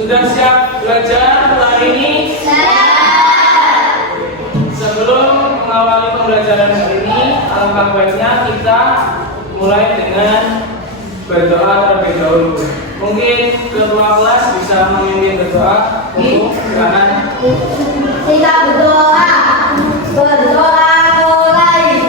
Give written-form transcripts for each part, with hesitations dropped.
Sudah siap belajar hari ini? Sebelum mengawali pembelajaran hari ini, alangkah baiknya kita mulai dengan berdoa terlebih dahulu. Mungkin ketua kelas bisa memimpin berdoa untuk silakan. Kita berdoa mulai.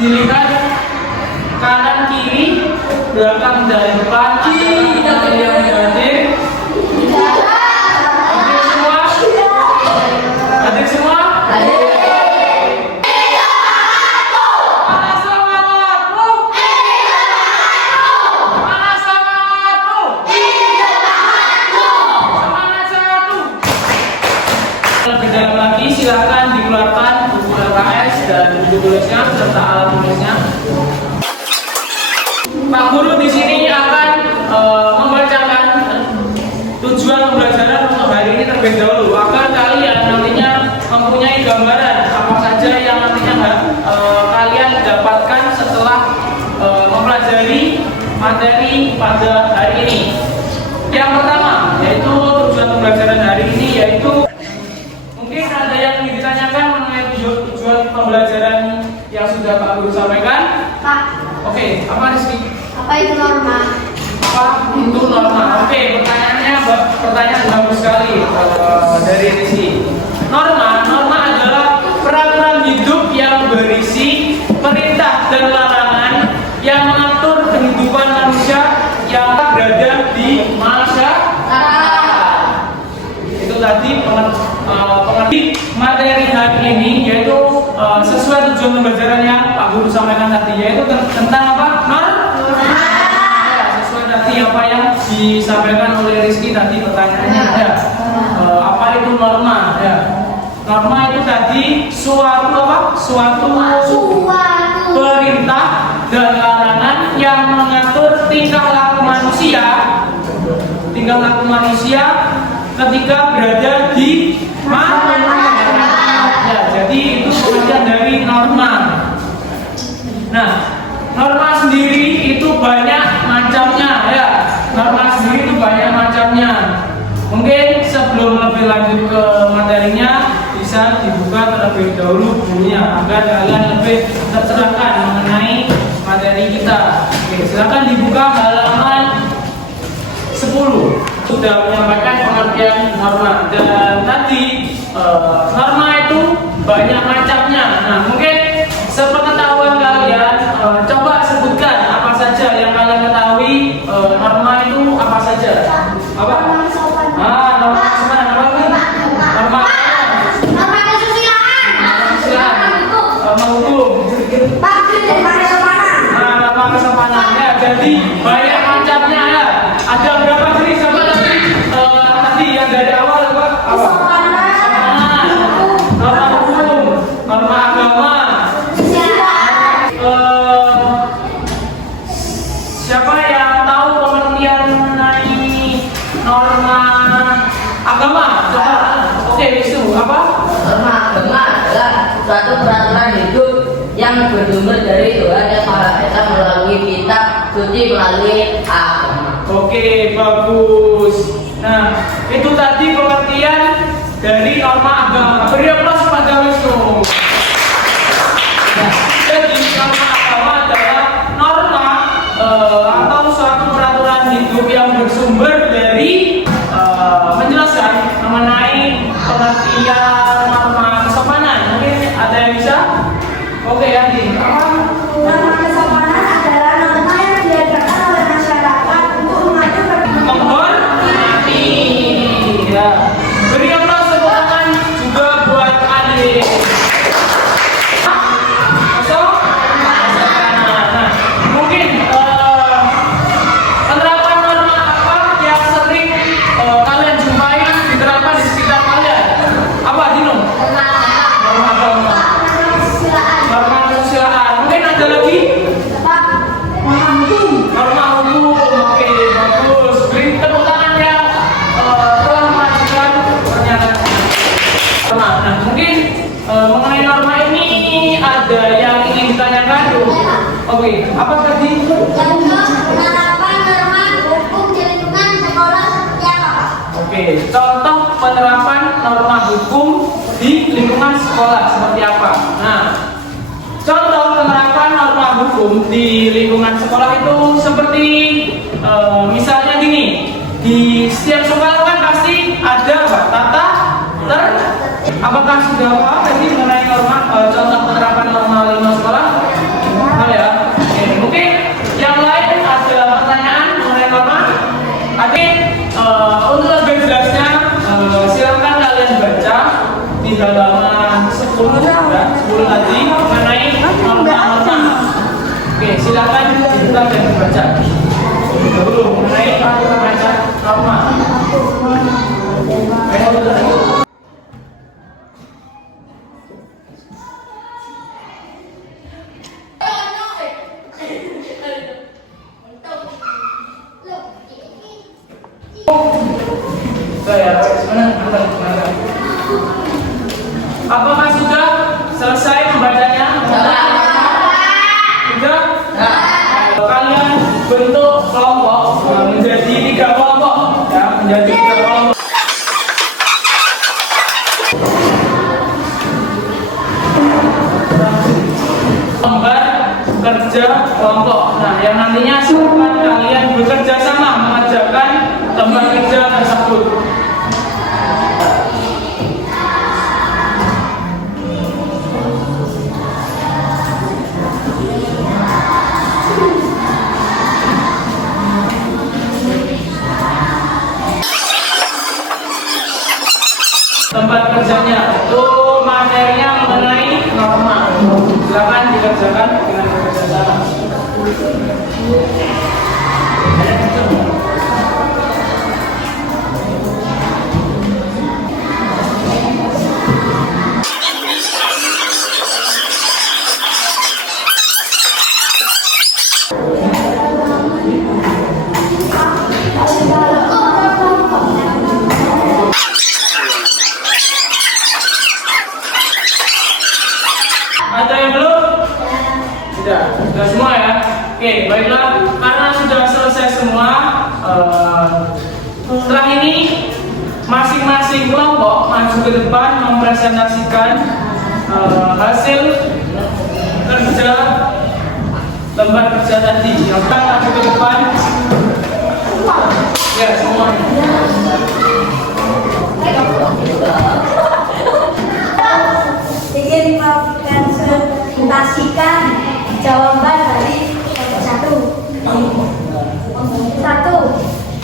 Dilihat kanan kiri, belakang dan depan, ada yang hadir. Hadir semua? Hadir semua? Lebih dalam lagi silakan dikeluarkan buku LKS dan buku tulisnya serta alat tulisnya. Pak Guru di sini akan membacakan tujuan pembelajaran untuk hari ini terlebih dahulu agar kalian nantinya mempunyai gambaran apa saja yang nantinya kalian dapatkan setelah mempelajari materi pada hari ini. Yang pertama yaitu tujuan pembelajaran hari ini yaitu mungkin ada yang ingin ditanyakan mengenai tujuan pembelajaran yang sudah Pak Guru sampaikan. Pak, Oke, apa Rizky? apa itu norma? Apa itu norma? Oke, pertanyaan bagus sekali dari Rizky. Norma adalah peraturan hidup yang berisi perintah dan larangan yang mengatur kehidupan manusia yang berada di masyarakat. Itu tadi pengerti materi hari ini, yaitu sesuai tujuan pembelajarannya Pak Guru sampaikan tadi, yaitu tentang apa? Sesuai tadi apa yang disampaikan oleh Rizky tadi pertanyaannya ya. Apa itu norma? Ya. Norma itu tadi suatu apa? Suatu perintah dan larangan yang mengatur tingkah laku manusia ketika berada di masyarakat. Ya, jadi itu pengertian dari norma. Nah, norma sendiri itu banyak macamnya ya. Norma sendiri itu banyak macamnya. Mungkin sebelum lebih lanjut ke materinya bisa dibuka terlebih dahulu bukunya agar kalian lebih tercerahkan mengenai materi kita. Oke, silakan dibuka halaman 10. Sudah menyampaikan pengertian norma dan tadi norma itu banyak macamnya. Nah, mungkin sepengetahuan kalian coba sebutkan apa saja yang kalian ketahui norma itu apa saja? Apa? Norma kesopanan apa lagi? Norma kesusilaan, norma hukum, norma kesopanan. Ya, jadi banyak macamnya ya. Ada berapa jenis coba tadi yang dari awal apa? Norma hukum, norma agama. Siapa yang tahu pengertian mengenai norma agama? Coba. Oke, Wisnu, apa? Norma agama adalah suatu peraturan hidup yang bersumber dari Tuhan yang Maha Esa melalui kitab suci melalui agama. Oke, bagus. Nah, itu tadi pengertian dari norma agama. Beri aplaus pada Wisnu. Nah, jadi norma agama adalah norma atau suatu peraturan hidup yang bersumber dari menjelaskan mengenai pengertian norma kesopanan. Mungkin ada yang bisa? Oke, Andi. Norma kesopanan adalah norma yang diajarkan oleh masyarakat untuk mengatur menghormati. Ya. Beri aplaus tepuk tangan juga buat Andi. Masuk? Nah, mungkin penerapan norma apa yang sering kalian jumpai diterapkan di sekitar kalian? Apa, Dino? ditanyakan? Oke, apa tadi? Penerapan norma hukum di lingkungan sekolah seperti apa? Oke, contoh penerapan norma hukum di lingkungan sekolah seperti apa? Nah, contoh penerapan norma hukum di lingkungan sekolah itu seperti misalnya gini, di setiap sekolah kan pasti ada tata tertib. Apakah sudah paham tadi mengenai norma contoh penerapan norma lingkungan sekolah? Oh ya, oke. Mungkin yang lain ada pertanyaan mengenai norma? Oke, untuk lebih jelasnya silakan kalian baca di halaman 10 ya, 10 tadi mengenai norma-norma. Oke, silakan dibuka dan dibaca dulu mengenai norma. Apakah sudah selesai membacanya? Sudah? Kalian bentuk kelompok menjadi 3 kelompok ya, menjadi 3 kelompok. Lembar kerja kelompok. Nah, yang nantinya akan kalian bekerja sama mengerjakan lembar kerja tersebut. Tempat kerjanya itu materinya mengenai norma. Silakan dikerjakan dengan bekerja sama. Ada yang belum? Sudah semua ya? Oke, baiklah. Karena sudah selesai semua, setelah ini masing-masing kelompok maju ke depan mempresentasikan hasil kerja lembar kerja tadi. Yang maju ke depan, ya semua. Ingin mempresentasikan jawaban dari satu.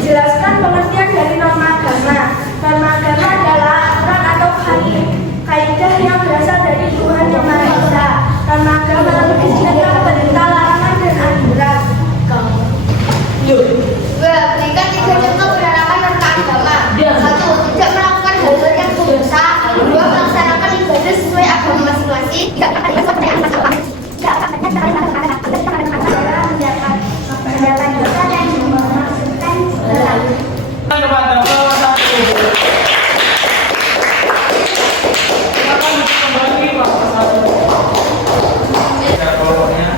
Jelaskan pengertian dari norma agama. Norma agama adalah aturan atau kaidah yang berasal dari Tuhan Yang Maha Esa. Norma agama tertulis tentang perintah, larangan, dan anjuran. Berikan 3 contoh penerapan norma agama. 1. Tidak melakukan hal-hal yang berdosa. 2. Melaksanakan ibadah sesuai agama masing-masing. Kepada kelompok 1. Silakan kembali kelompok 1. Ya, kelompoknya.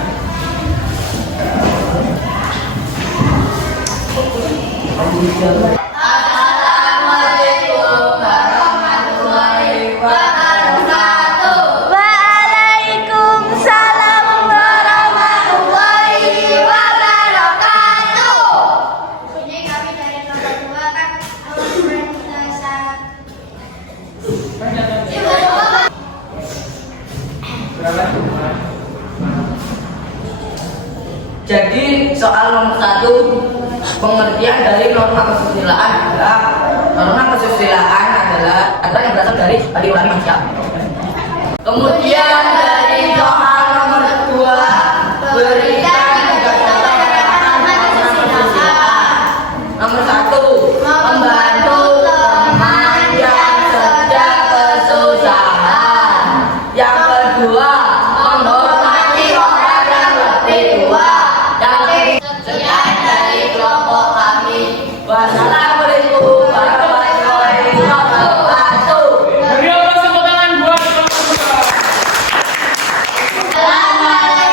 Assalamualaikum warahmatullahi wabarakatuh. Waalaikumsalam warahmatullahi wabarakatuh. Ini kami dari kelompok 2 kan Jadi soal nomor 1, pengertian dari norma kesusilaan adalah aturan yang berasal dari nurani manusia. Kemudian dari soal nomor 2, berikan 3 contoh penerapan kesusilaan. Nomor 1, membantu teman yang sedang kesusahan. Yang kedua, menghormati orang yang lebih tua. Sekian dari kelompok kami. Wassalamualaikum warahmatullahi wabarakatuh. Beri tepuk tangan buat kelompok 2. Assalamualaikum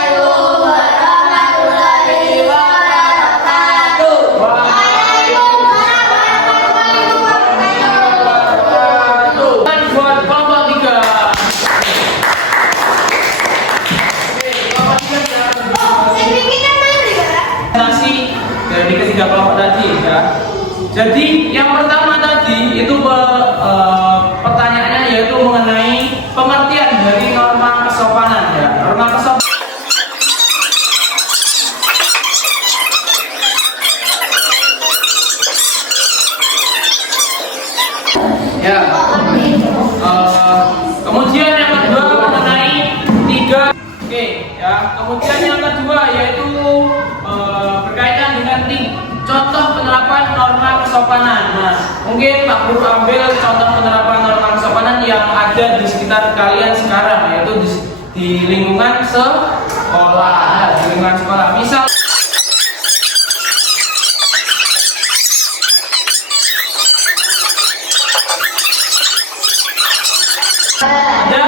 3 kelompok tadi ya. Jadi yang pertama tadi itu pertanyaannya yaitu mengenai pengertian dari norma kesopanan ya. Norma kesopanan ya. Kemudian yang kedua mengenai 3. Oke ya. Kemudian yang kedua yaitu berkaitan dengan contoh penerapan norma kesopanan. Nah, mungkin Pak Guru ambil contoh penerapan norma kesopanan yang ada di sekitar kalian sekarang, yaitu di lingkungan sekolah. Nah, di lingkungan sekolah. Misal ada?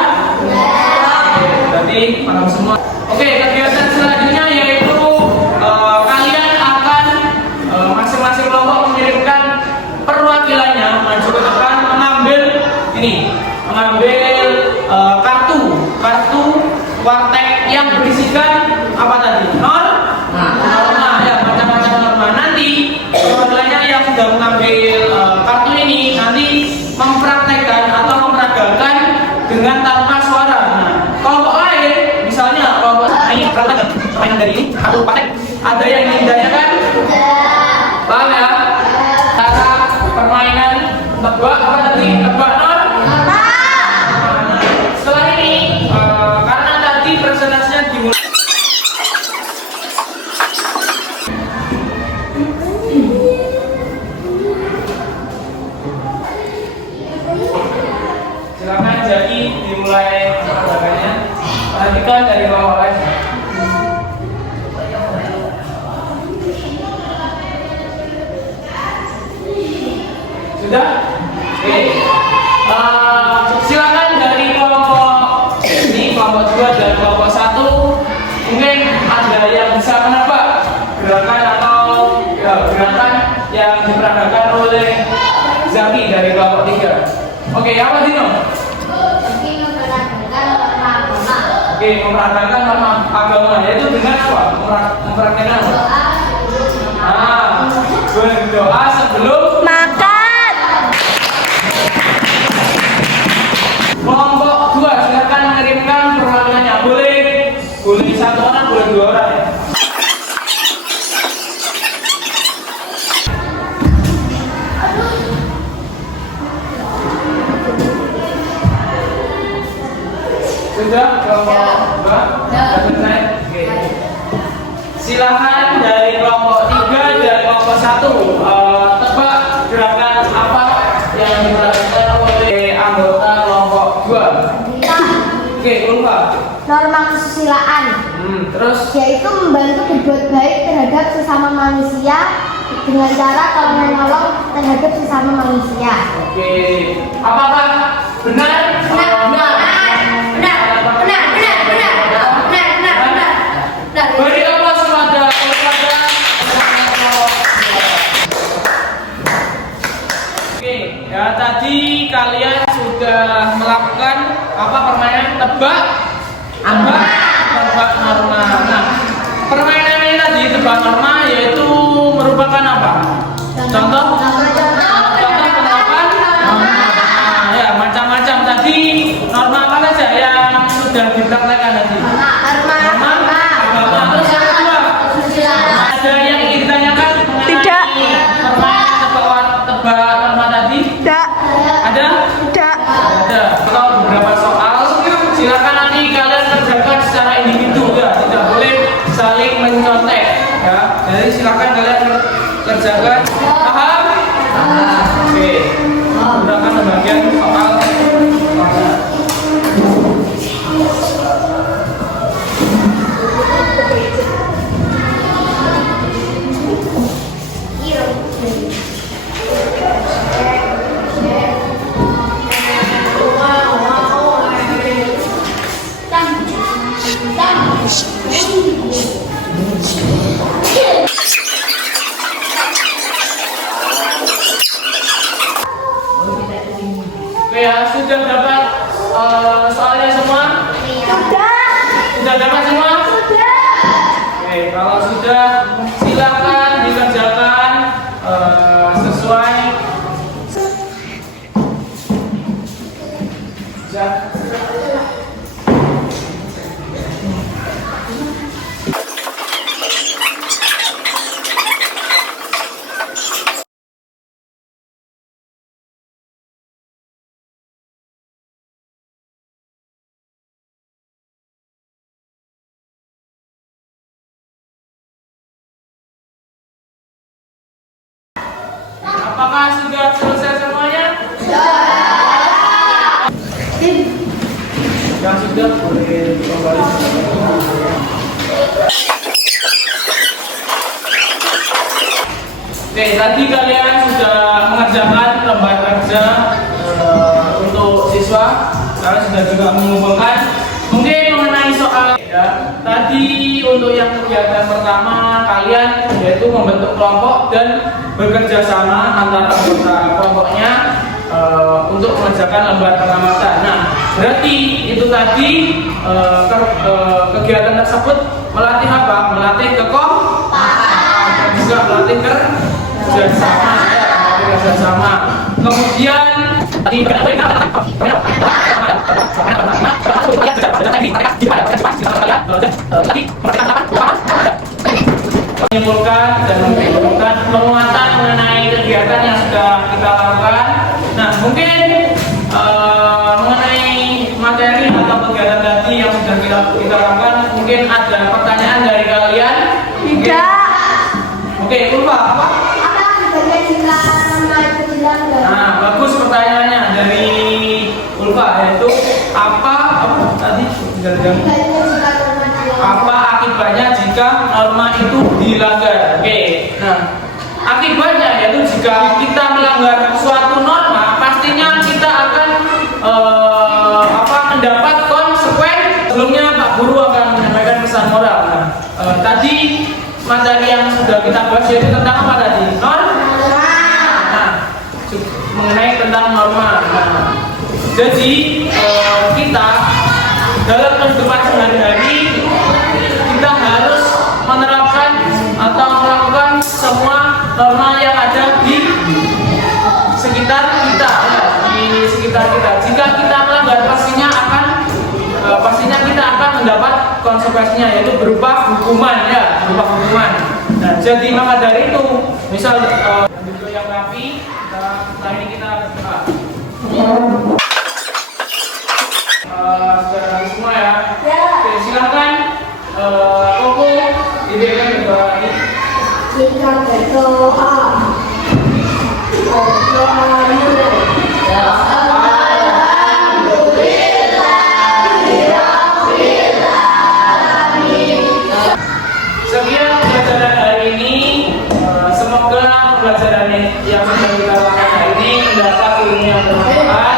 Berarti paham semua. Oke, kegiatan selanjutnya yaitu kalian akan masing-masing kelompok mengirimkan perwakilannya maju ke depan mengambil kartu wartek yang berisikan apa tadi? Norma ya, macam-macam norma. Nanti perwakilannya yang sudah mengambil kartu ini nanti mempraktekkan atau memperagakan dengan tanpa suara. Nah, kelompok lain misalnya kelompok ini permainan dari ini atau patek ada yang ditanyakan? Paham ya? Cara permainan tebak apa tadi? Tebak norma. Setelah ini karena tadi presentasinya dimulai. Silakan jadi dimulai peragakannya. Perhatikan dari bawah aja. Sudah? Oke. Silakan dari kelompok ini, kelompok 2 dan kelompok 1. Mungkin ada yang bisa menebak gerakan atau gerakan yang diperagakan oleh Zaki dari kelompok 3. Oke, apa Dino? Oke, memperagakan norma agama, yaitu dengan apa? Mempraktekkan apa? Berdoa sebelum Makan. kelompok 2 silakan mengirimkan perwakilannya. Boleh 1 orang, boleh 2 orang ya. Sudah kelompok 2? Sudah selesai? Oke. Silakan dari kelompok 3 dan kelompok 1 tebak gerakan apa yang dilakukan oleh anggota kelompok 2. Oke, lupa. Norma kesusilaan, Terus yaitu membantu berbuat baik terhadap sesama manusia dengan cara tolong menolong terhadap sesama manusia. oke, apakah benar? Beri aplaus kepada Oke, ya tadi kalian sudah melakukan apa permainan tebak norma. Nah, permainan ini tadi tebak norma yaitu merupakan apa? Contoh penerapan norma. Ya, macam-macam tadi norma apa saja yang sudah dipraktekkan tadi? Norma. Terus yang kedua, ada yang ingin ditanyakan mengenai Tidak. permainan tebak norma tadi? Tidak. Ada? Tidak. Ada. Kalau beberapa soal, silakan nanti kalian kerjakan secara individu ya, tidak boleh saling mencontek ya. Jadi silakan kalian kerjakan. Paham? Oke. Gunakan bagian soal. Oke ya, sudah dapat soalnya semua? Sudah dapat semua? Oke, kalau sudah silakan dikerjakan Apakah sudah selesai semuanya? Yang sudah boleh kembali. Oke, tadi kalian sudah mengerjakan lembar kerja untuk siswa. Kalian sudah juga mengumpulkan mungkin mengenai soal ya. Tadi untuk yang kegiatan pertama kalian yaitu membentuk kelompok dan bekerja sama antara anggota kelompoknya untuk mengerjakan lembar pengamatan. Nah, berarti itu tadi kegiatan tersebut melatih apa? Melatih kekompakan dan juga melatih kerjasama ya, melatih kerjasama. Kemudian menyimpulkan dan mengumpulkan penguatan mengenai kegiatan yang sudah kita lakukan. Nah, mungkin mengenai materi atau kegiatan tadi yang sudah kita lakukan, mungkin ada pertanyaan dari kalian? Tidak. Oke, lupa apa? Apa akibatnya jika nama itu dilanggar? Nah, bagus pertanyaannya dari Ulfa, yaitu apa tadi? Apa akibatnya jika norma itu dilanggar? Oke, nah akibatnya yaitu jika kita melanggar suatu norma, pastinya kita akan mendapat konsekuensi. Sebelumnya Pak Guru akan menyampaikan pesan moral. Nah, tadi materi yang sudah kita bahas yaitu tentang apa tadi? Norma. Nah, mengenai tentang norma. Nah, jadi kita dalam kehidupan sehari-hari kita harus menerapkan atau melakukan semua norma yang ada di sekitar kita ya, di sekitar kita. Jika kita melanggar pastinya kita akan mendapat konsekuensinya yaitu berupa hukuman ya, berupa hukuman. Nah, jadi maka dari itu misal video yang rapi, setelah ini kita saudara semua ya. Oke, silakan Koko diberikan berdoa ini. Jika berdoa, Sekian pelajaran hari ini. Semoga pelajaran yang sudah kita lakukan hari ini mendapat ilmu yang bermanfaat.